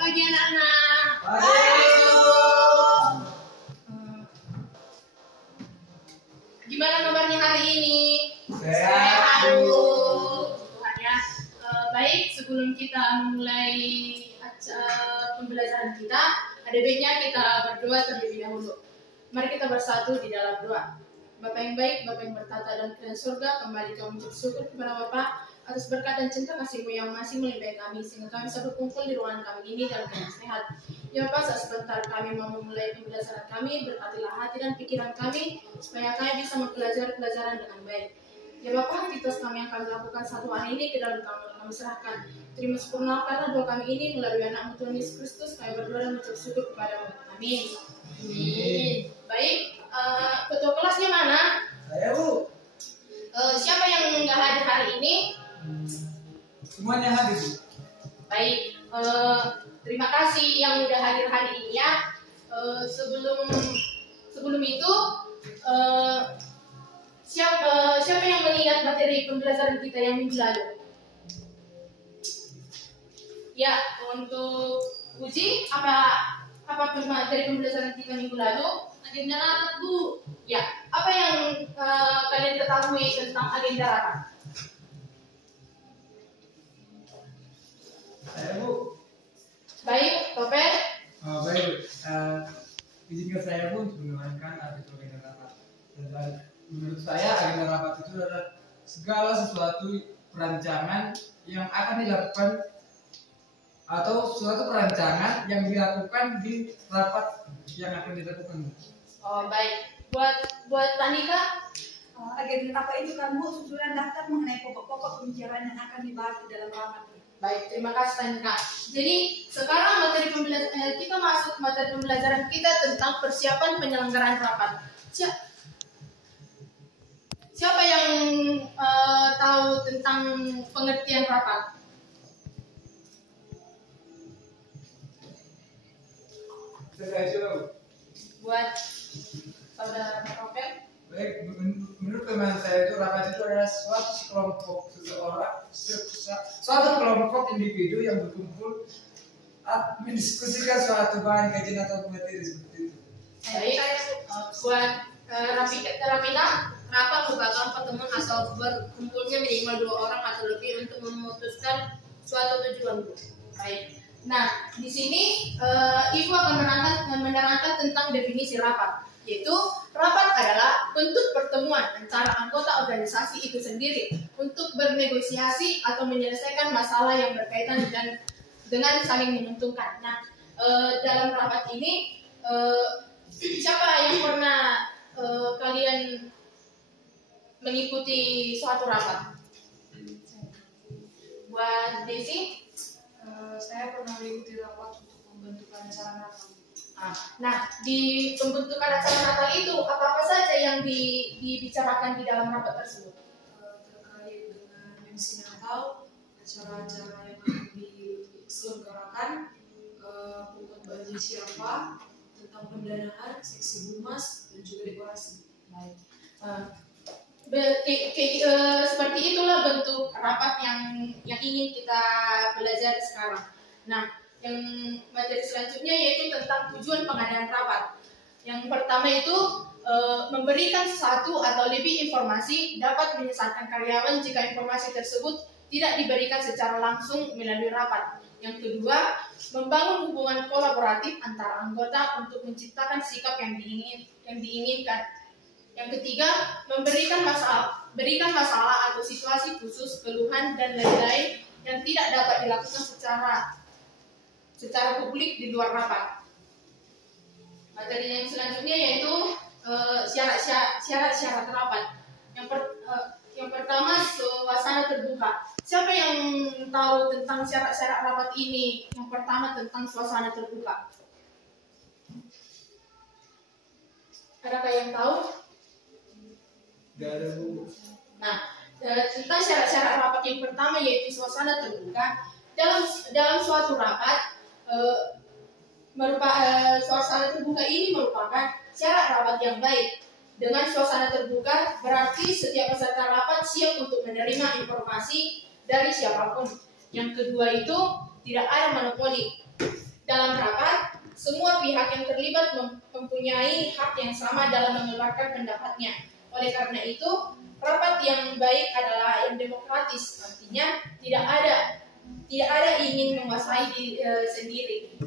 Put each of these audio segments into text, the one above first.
pagi anak-anak. Gimana kabarnya hari ini? Sehat, Bu. Tuhan ya. Baik, sebelum kita memulai pembelajaran kita, ada baiknya kita berdoa terlebih dahulu. Mari kita bersatu di dalam doa. Bapa yang baik, Bapa yang bertata dalam kerajaan surga, kembali kami bersyukur kepada Bapa atas berkat dan cinta kasih-Mu yang masih melimpah kami, sehingga kami bisa berkumpul di ruangan kami ini dalam keadaan sehat. Ya Bapak, sebentar kami mau memulai pembelajaran kami, berkatilah hati dan pikiran kami, supaya kami bisa mempelajari pelajaran dengan baik. Ya Bapak, aktivitas kami yang kami lakukan satu hari ini ke dalam kami serahkan. Terima sempurnakanlah doa kami ini melalui anak-Mu Tuhan Yesus Kristus, kami berdoa dan mengucap syukur kepada-Mu. Amin. Baik, ketua kelasnya mana? Saya, Bu. Siapa yang nggak hadir hari ini? Semuanya hadir, Bu. Baik, terima kasih yang udah hadir hari ini ya. Sebelum itu, siapa yang mengingat materi pembelajaran kita yang minggu lalu? Ya, untuk uji apa materi pembelajaran kita minggu lalu? Agenda rapat, Bu. Ya, apa yang kalian ketahui tentang agenda rapat? Saya, Bu. Baik, Topet. Baik, Bu. Izinkan saya, Bu, untuk menerangkan arti agenda rapat. Dan menurut saya, agenda rapat itu adalah segala sesuatu perancangan yang akan dilakukan atau suatu perancangan yang dilakukan di rapat yang akan dilakukan. Oh, baik. Buat Tanika? Agenda rapat itu kan, Bu, susulan daftar mengenai pokok-pokok pembicaraan yang akan dibahas di dalam rapat. Baik, terima kasih Tanika. Jadi sekarang kita masuk materi pembelajaran kita tentang persiapan penyelenggaraan rapat. Siapa yang tahu tentang pengertian rapat? Saya juga, Bu. Buat saudara Topet? Baik, menurut teman saya itu rapat itu adalah suatu kelompok suatu kelompok individu yang berkumpul mendiskusikan suatu bahan kajian atau materi seperti itu. Baik, buat Rapita, rapat merupakan pertemuan atau berkumpulnya minimal 2 orang atau lebih untuk memutuskan suatu tujuan. Baik. Nah, di sini Ibu akan menerangkan tentang definisi rapat, yaitu rapat adalah bentuk pertemuan antara anggota organisasi itu sendiri untuk bernegosiasi atau menyelesaikan masalah yang berkaitan dengan saling menguntungkan. Nah, dalam rapat ini siapa yang pernah kalian mengikuti suatu rapat? Buat Desi? Saya pernah mengikuti rapat untuk pembentukan acara Natal. Nah, di pembentukan acara Natal itu apa saja yang dibicarakan di dalam rapat tersebut? Terkait dengan MC Natal, acara-acara yang akan diselenggarakan, pungut bagi siapa, tentang pendanaan, seksi humas, dan juga dekorasi. Baik. Seperti itulah bentuk rapat yang ingin kita belajar sekarang. Nah, yang materi selanjutnya yaitu tentang tujuan pengadaan rapat. Yang pertama itu memberikan satu atau lebih informasi dapat menyesatkan karyawan jika informasi tersebut tidak diberikan secara langsung melalui rapat. Yang kedua, membangun hubungan kolaboratif antara anggota untuk menciptakan sikap yang diinginkan. Yang ketiga, berikan masalah atau situasi khusus, keluhan dan lain-lain yang tidak dapat dilakukan secara publik di luar rapat. Materi yang selanjutnya yaitu syarat-syarat rapat. Yang pertama, suasana terbuka. Siapa yang tahu tentang syarat-syarat rapat ini? Yang pertama tentang suasana terbuka. Adakah yang tahu? Tidak ada, Bu. Nah, tentang syarat-syarat rapat yang pertama yaitu suasana terbuka. Dalam suatu rapat, suasana terbuka ini merupakan syarat rapat yang baik. Dengan suasana terbuka berarti setiap peserta rapat siap untuk menerima informasi dari siapapun. Yang kedua itu tidak ada monopoli. dalam rapat, semua pihak yang terlibat mempunyai hak yang sama dalam mengeluarkan pendapatnya. Oleh karena itu, rapat yang baik adalah yang demokratis, artinya tidak ada ingin menguasai sendiri.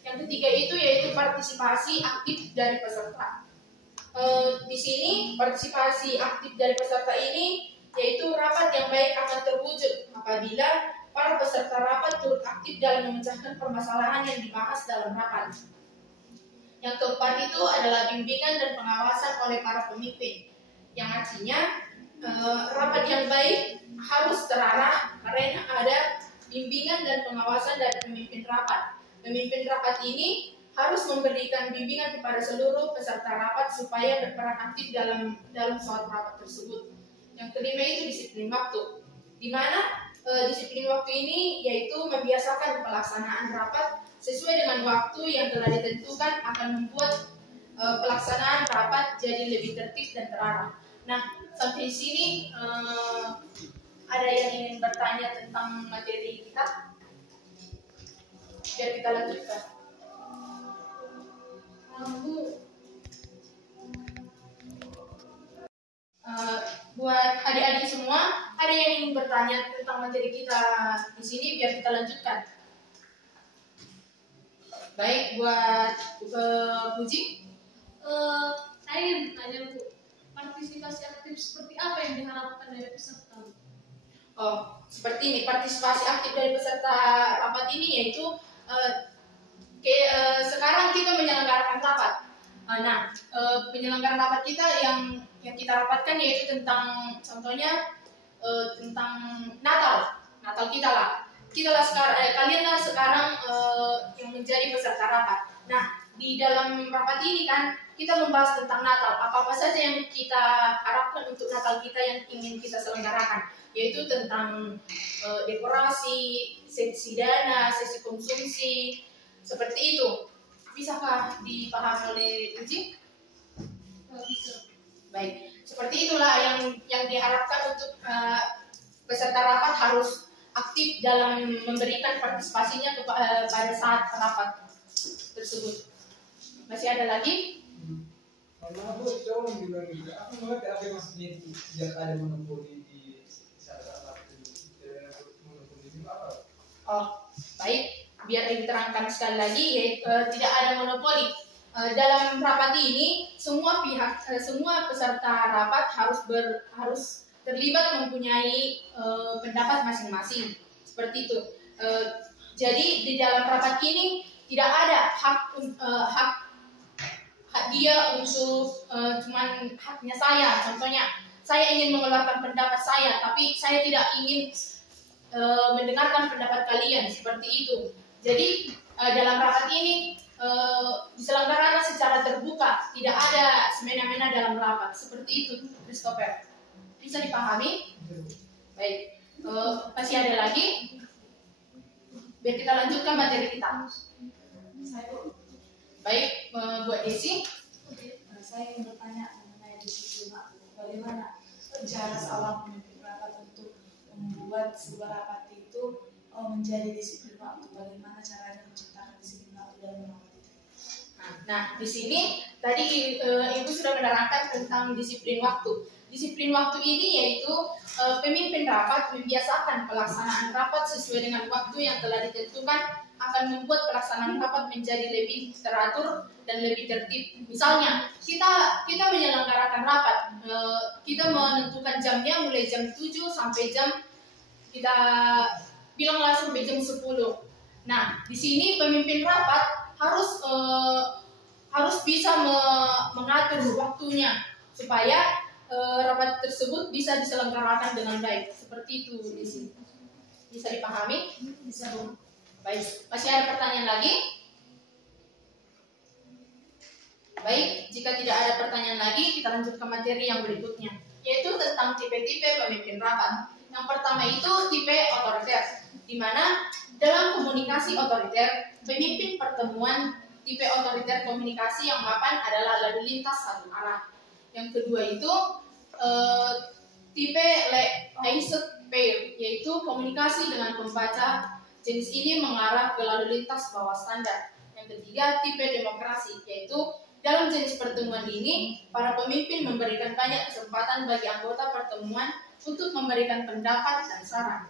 Yang ketiga itu yaitu partisipasi aktif dari peserta. Di sini partisipasi aktif dari peserta ini yaitu rapat yang baik akan terwujud apabila para peserta rapat turut aktif dalam memecahkan permasalahan yang dibahas dalam rapat. Yang keempat itu adalah bimbingan dan pengawasan oleh para pemimpin, yang artinya rapat yang baik harus terarah karena ada bimbingan dan pengawasan dari pemimpin rapat. Pemimpin rapat ini harus memberikan bimbingan kepada seluruh peserta rapat supaya berperan aktif dalam suatu rapat tersebut. Yang kelima itu disiplin waktu, di mana disiplin waktu ini yaitu membiasakan pelaksanaan rapat sesuai dengan waktu yang telah ditentukan akan membuat pelaksanaan rapat jadi lebih tertib dan terarah. Nah, sampai di sini ada yang ingin bertanya tentang materi kita? Biar kita lanjutkan. Buat adik-adik semua, ada yang ingin bertanya tentang materi kita di sini biar kita lanjutkan. Baik, buat Puji. Saya ingin bertanya, Bu, partisipasi aktif seperti apa yang diharapkan dari peserta? Oh, seperti ini, partisipasi aktif dari peserta rapat ini yaitu sekarang kita menyelenggarakan rapat. Penyelenggaraan rapat kita yang kita rapatkan yaitu tentang contohnya tentang Natal kita lah. Kalian sekarang yang menjadi peserta rapat. Nah, di dalam rapat ini kan kita membahas tentang Natal. Apa saja yang kita harapkan untuk Natal kita yang ingin kita selenggarakan, yaitu tentang dekorasi, sesi dana, sesi konsumsi, seperti itu. Bisakah dipahami oleh Uji? Bisa. Baik, seperti itulah yang diharapkan untuk peserta rapat harus aktif dalam memberikan partisipasinya pada saat rapat tersebut. Masih ada lagi? Karena aku coba bilang juga, aku mengerti apa yang maksudnya itu tidak ada monopoli di saat rapat itu. Monopoli itu apa? Oh, baik. Biar diterangkan sekali lagi, tidak ada monopoli. Dalam rapat ini, semua peserta rapat harus terlibat mempunyai pendapat masing-masing. Seperti itu. Jadi di dalam rapat ini tidak ada hak dia untuk cuman haknya saya. Contohnya, saya ingin mengeluarkan pendapat saya, tapi saya tidak ingin mendengarkan pendapat kalian, seperti itu. Jadi dalam rapat ini diselenggarakan secara terbuka, tidak ada semena-mena dalam rapat, seperti itu, Christopher. Bisa dipahami? Baik. Masih ada lagi? Biar kita lanjutkan materi kita. Baik, buat Desi. Saya ingin bertanya mengenai disiplin waktu. Bagaimana cara seorang pemimpin rapat untuk membuat sebuah rapat itu menjadi disiplin waktu? Bagaimana caranya menciptakan disiplin waktu dalam rapat itu? Nah, di sini tadi Ibu sudah menerangkan tentang disiplin waktu. Disiplin waktu ini yaitu pemimpin rapat membiasakan pelaksanaan rapat sesuai dengan waktu yang telah ditentukan akan membuat pelaksanaan rapat menjadi lebih teratur dan lebih tertib. Misalnya, kita menyelenggarakan rapat, kita menentukan jamnya mulai jam 7 sampai kita bilanglah sampai jam 10. Nah, di sini pemimpin rapat harus bisa mengatur waktunya supaya rapat tersebut bisa diselenggarakan dengan baik. Seperti itu di sini. Bisa dipahami? Bisa, Bu. Baik, masih ada pertanyaan lagi? Baik, jika tidak ada pertanyaan lagi, kita lanjut ke materi yang berikutnya, yaitu tentang tipe-tipe pemimpin rapat. Yang pertama itu tipe otoriter, di mana dalam komunikasi otoriter, pemimpin pertemuan tipe otoriter komunikasi yang mapan adalah lalu lintas satu arah. Yang kedua itu tipe laissez-faire, yaitu komunikasi dengan pembaca jenis ini mengarah ke lalu lintas bawah standar. Yang ketiga, tipe demokrasi, yaitu dalam jenis pertemuan ini, para pemimpin memberikan banyak kesempatan bagi anggota pertemuan untuk memberikan pendapat dan saran.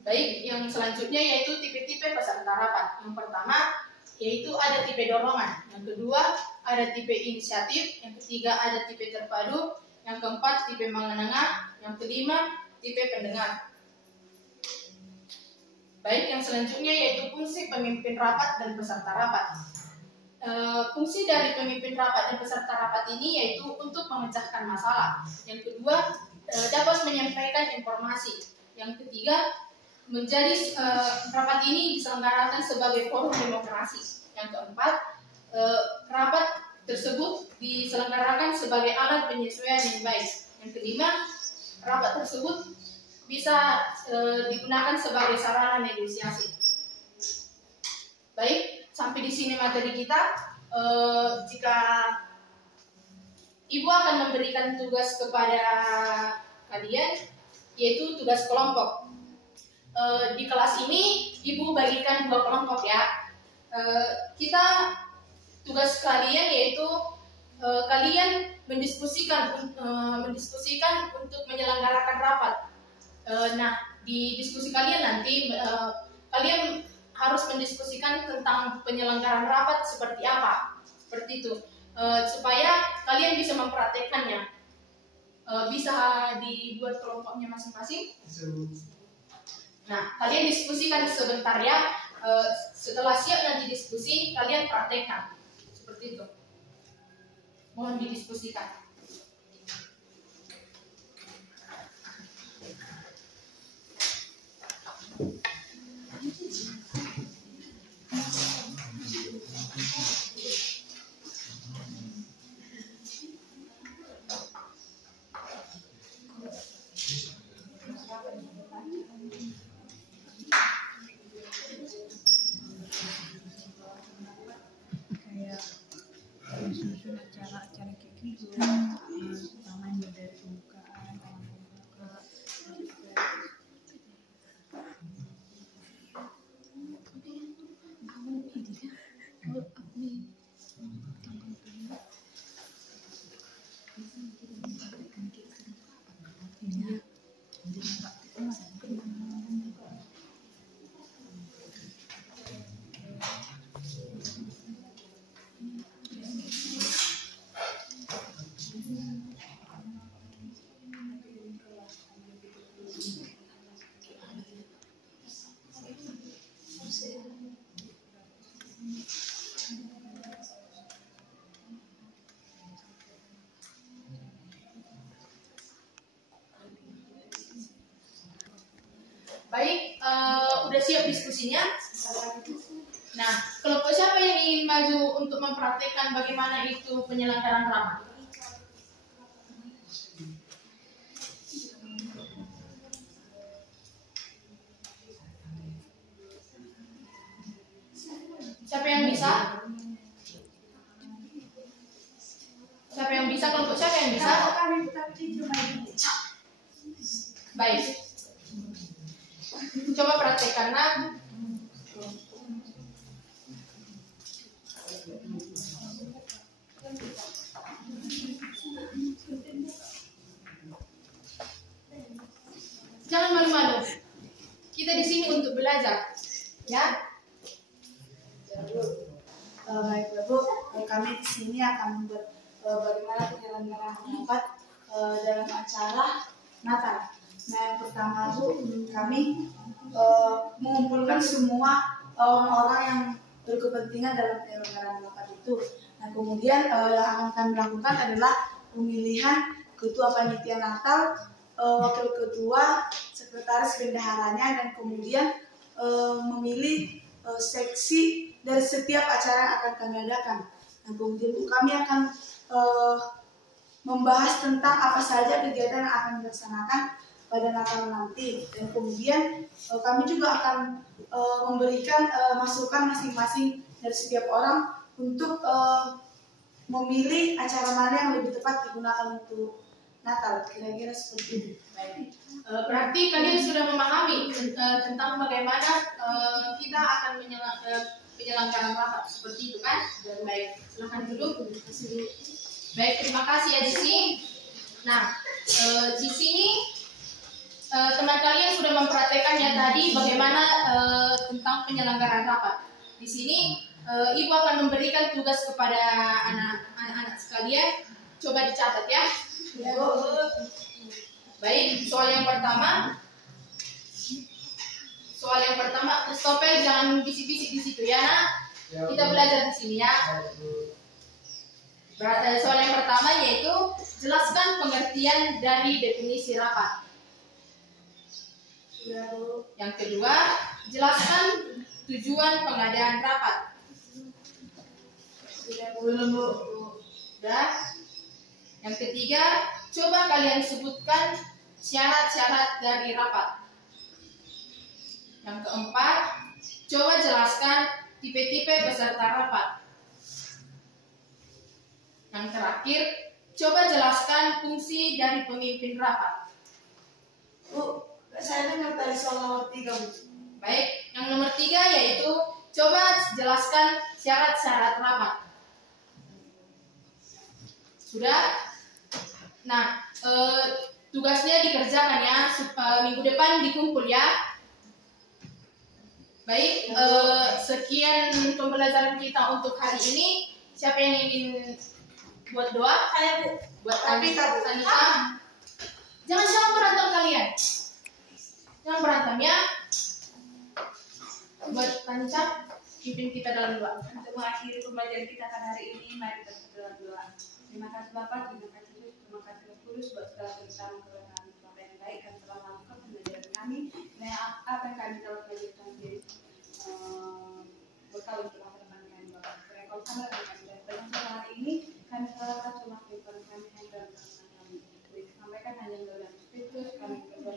Baik, yang selanjutnya yaitu tipe-tipe peserta rapat. Yang pertama, yaitu ada tipe dorongan. Yang kedua, ada tipe inisiatif. Yang ketiga, ada tipe terpadu. Yang keempat, tipe menengah. Yang kelima, tipe pendengar. Baik, yang selanjutnya yaitu fungsi pemimpin rapat dan peserta rapat. Fungsi dari pemimpin rapat dan peserta rapat ini yaitu untuk memecahkan masalah. Yang kedua, dapat menyampaikan informasi. Yang ketiga, rapat ini diselenggarakan sebagai forum demokrasi. Yang keempat, rapat tersebut diselenggarakan sebagai alat penyesuaian yang baik. Yang kelima, rapat tersebut bisa digunakan sebagai sarana negosiasi. Baik, sampai di sini materi kita. Jika Ibu akan memberikan tugas kepada kalian, yaitu tugas kelompok. Di kelas ini Ibu bagikan 2 kelompok ya. Tugas kalian yaitu kalian mendiskusikan untuk menyelenggarakan rapat. Nah, di diskusi kalian nanti kalian harus mendiskusikan tentang penyelenggaraan rapat seperti apa, seperti itu, supaya kalian bisa mempraktekkannya. Bisa dibuat kelompoknya masing-masing. Nah, kalian diskusikan sebentar ya. Setelah siap nanti diskusi, kalian praktekkan. Seperti itu. Mohon didiskusikan. Susun acara-acara kayak gitu, pertama dari pembukaan, Baik, udah siap diskusinya? Nah, kelompok siapa yang ingin maju untuk mempraktikkan bagaimana itu penyelenggaraan rapat? Siapa yang bisa? Siapa yang bisa? Kelompok siapa yang bisa? Baik. Coba praktekkan, nak. Jangan malu-malu. Kita di sini untuk belajar, ya. Baik Bu, kami di sini akan membuat bagaimana penyelenggaraan rapat dalam acara Natal. Nah, yang pertama Bu, kami mengumpulkan semua orang-orang yang berkepentingan dalam penyelenggaraan rapat itu. Nah, kemudian yang akan kami lakukan adalah pemilihan ketua panitia Natal, wakil ketua, sekretaris bendaharanya, dan kemudian memilih seksi dari setiap acara yang akan kami adakan. Nah, kemudian kami akan membahas tentang apa saja kegiatan yang akan dilaksanakan pada Natal nanti, dan kemudian kami juga akan memberikan masukan masing-masing dari setiap orang untuk memilih acara mana yang lebih tepat digunakan untuk Natal, kira-kira seperti itu. Baik. Berarti kalian sudah memahami tentang bagaimana kita akan penyelenggaraan rapat seperti itu kan? Baik, silahkan duduk. Baik, terima kasih ya Desi. Nah, di sini teman kalian sudah mempraktekkan ya tadi bagaimana tentang penyelenggaraan rapat. Di sini Ibu akan memberikan tugas kepada anak-anak sekalian. Coba dicatat ya. Baik, soal yang pertama. Stopel jangan bisik-bisik di situ ya, Nak. Kita belajar di sini ya. Soal yang pertama yaitu jelaskan pengertian dari definisi rapat. Yang kedua, jelaskan tujuan pengadaan rapat. Sudah. Yang ketiga, coba kalian sebutkan syarat-syarat dari rapat. Yang keempat, coba jelaskan tipe-tipe peserta rapat. Yang terakhir, coba jelaskan fungsi dari pemimpin rapat. Bu, saya dengar tadi soal nomor 3, Bu. Baik, yang nomor 3 yaitu coba jelaskan syarat-syarat rapat. Sudah? Nah, tugasnya dikerjakan ya, minggu depan dikumpul ya. Baik, sekian pembelajaran kita untuk hari ini. Siapa yang ingin buat doa? Saya, Bu. Buat Tapi Tanita. Jangan berantem kalian. Jangan berantem ya. Buat Tanita, pimpin kita dalam doa. Untuk mengakhiri pembelajaran kita pada hari ini, mari kita berdoa. Terima kasih Bapak, terima kasih Yesus, terima kasih Roh Kudus buat segala bersama kebenaran Bapak yang baik dan telah melakukan pembelajaran kami. Nah, apa yang kami telah belajar menjadi bekal untuk masa depan kami Bapak. Kalau sama dengan kami dan pada hari ini, kami telah cuma kehidupan kami hanya dalam kehidupan kami. Sampaikan hanya dalam Kristus kami berdoa.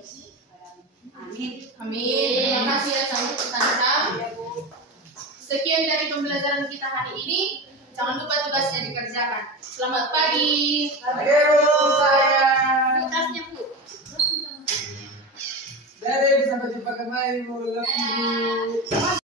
Amin. Amin. Terima kasih ya Tanita. Sekian dari pembelajaran kita hari ini. Jangan lupa tugasnya dikerjakan. Selamat pagi. Oke, Bu, saya. Tugasnya, Bu. Dari sampai jumpa kembali, Bu. Love you.